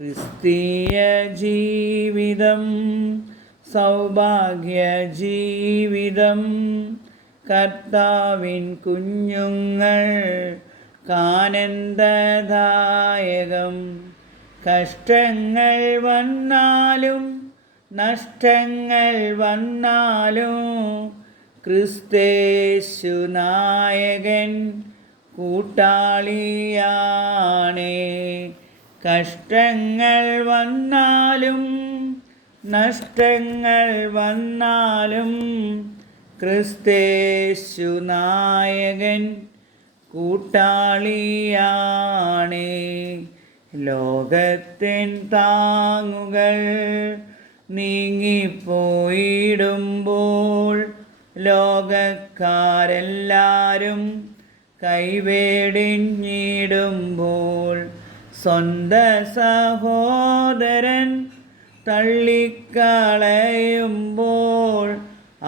ക്രിസ്തീയ ജീവിതം സൗഭാഗ്യ ജീവിതം കർത്താവിൻ കുഞ്ഞുങ്ങൾ കാനന്ദദായകം കഷ്ടങ്ങൾ വന്നാലും നഷ്ടങ്ങൾ വന്നാലും ക്രിസ്തേശു നായകൻ കൂട്ടാളിയാണേ. കഷ്ടങ്ങൾ വന്നാലും നഷ്ടങ്ങൾ വന്നാലും ക്രിസ്തേശു നായകൻ കൂട്ടാളിയാണേ. ലോകത്തിൻ താങ്ങുകൾ നീങ്ങിപ്പോയിടുമ്പോൾ ലോകക്കാരെല്ലാരും കൈവേടിഞ്ഞിടുമ്പോൾ സ്വന്ത സഹോദരൻ തള്ളിക്കളയുമ്പോൾ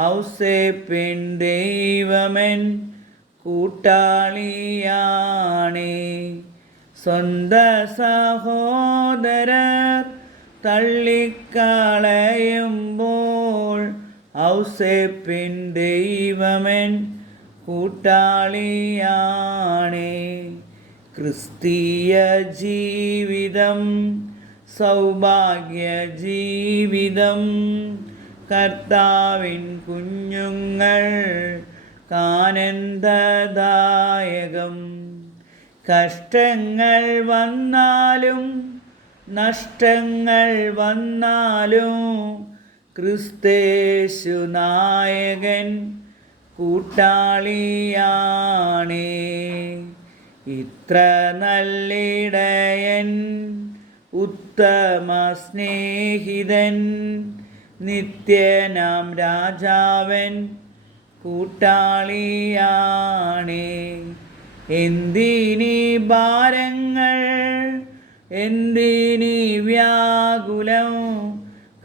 ഔസേപ്പിൻ ദൈവമൻ കൂട്ടാളിയാണേ. സ്വന്ത സഹോദരർ തള്ളിക്കളയുമ്പോൾ ഔസേപ്പിൻ ദൈവമൻ കൂട്ടാളിയാണേ. ക്രിസ്തീയ ജീവിതം സൗഭാഗ്യ ജീവിതം. കർത്താവിൻ കുഞ്ഞുങ്ങൾ കാനന്ദദായകം കഷ്ടങ്ങൾ വന്നാലും നഷ്ടങ്ങൾ വന്നാലും ക്രിസ്തേശു നായകൻ കൂട്ടാളിയാണേ. ഇത്ര നല്ലിടയൻ ഉത്തമ സ്നേഹിതൻ നിത്യനാം രാജാവൻ കൂട്ടാളിയാണേ. എന്തിനീ ഭാരങ്ങൾ എന്തിനീ വ്യാകുലം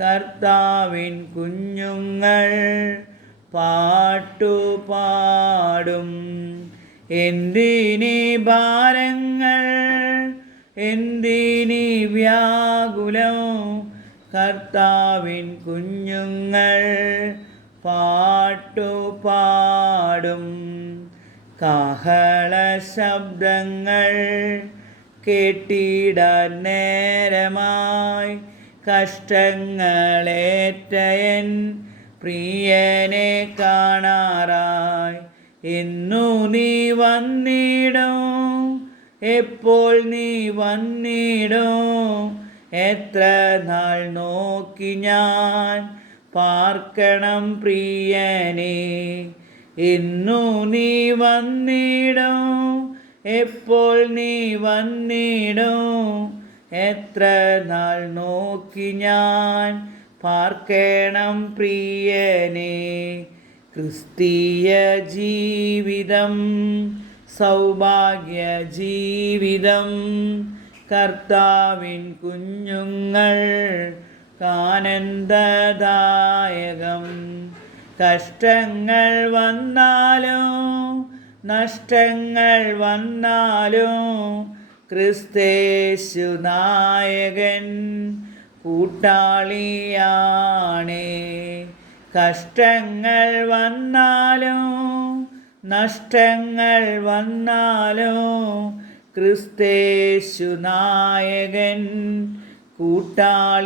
കർത്താവിൻ കുഞ്ഞുങ്ങൾ പാട്ടുപാടും. എന്തിനീ ഭാരങ്ങൾ എന്തിനീ വ്യാകുലം കർത്താവിൻ കുഞ്ഞുങ്ങൾ പാട്ടുപാടും കാഹള ശബ്ദങ്ങൾ കേട്ടിടാൻ നേരമായി കഷ്ടങ്ങളേറ്റയൻ പ്രിയനെ കാണാറായി. എന്നു നീ വന്നിടോ. എപ്പോൾ നീ വന്നിടോ? എത്ര നാൾ നോക്കി ഞാൻ പാർക്കണം പ്രിയനെ. എന്നു നീ വന്നിടോ. എപ്പോൾ നീ വന്നിടോ? എത്ര നാൾ നോക്കി ഞാൻ പാർക്കണം പ്രിയനെ. ക്രിസ്തീയ ജീവിതം സൗഭാഗ്യ ജീവിതം കർത്താവിൻ കുഞ്ഞുങ്ങൾ കാനന്ദദായകം കഷ്ടങ്ങൾ വന്നാലോ നഷ്ടങ്ങൾ വന്നാലോ ക്രിസ്തേശു നായകൻ കൂട്ടാളിയാണേ. കഷ്ടങ്ങൾ വന്നാലും നഷ്ടങ്ങൾ വന്നാലും ക്രിസ്തേശു നായകൻ കൂട്ടാളിയാണേ.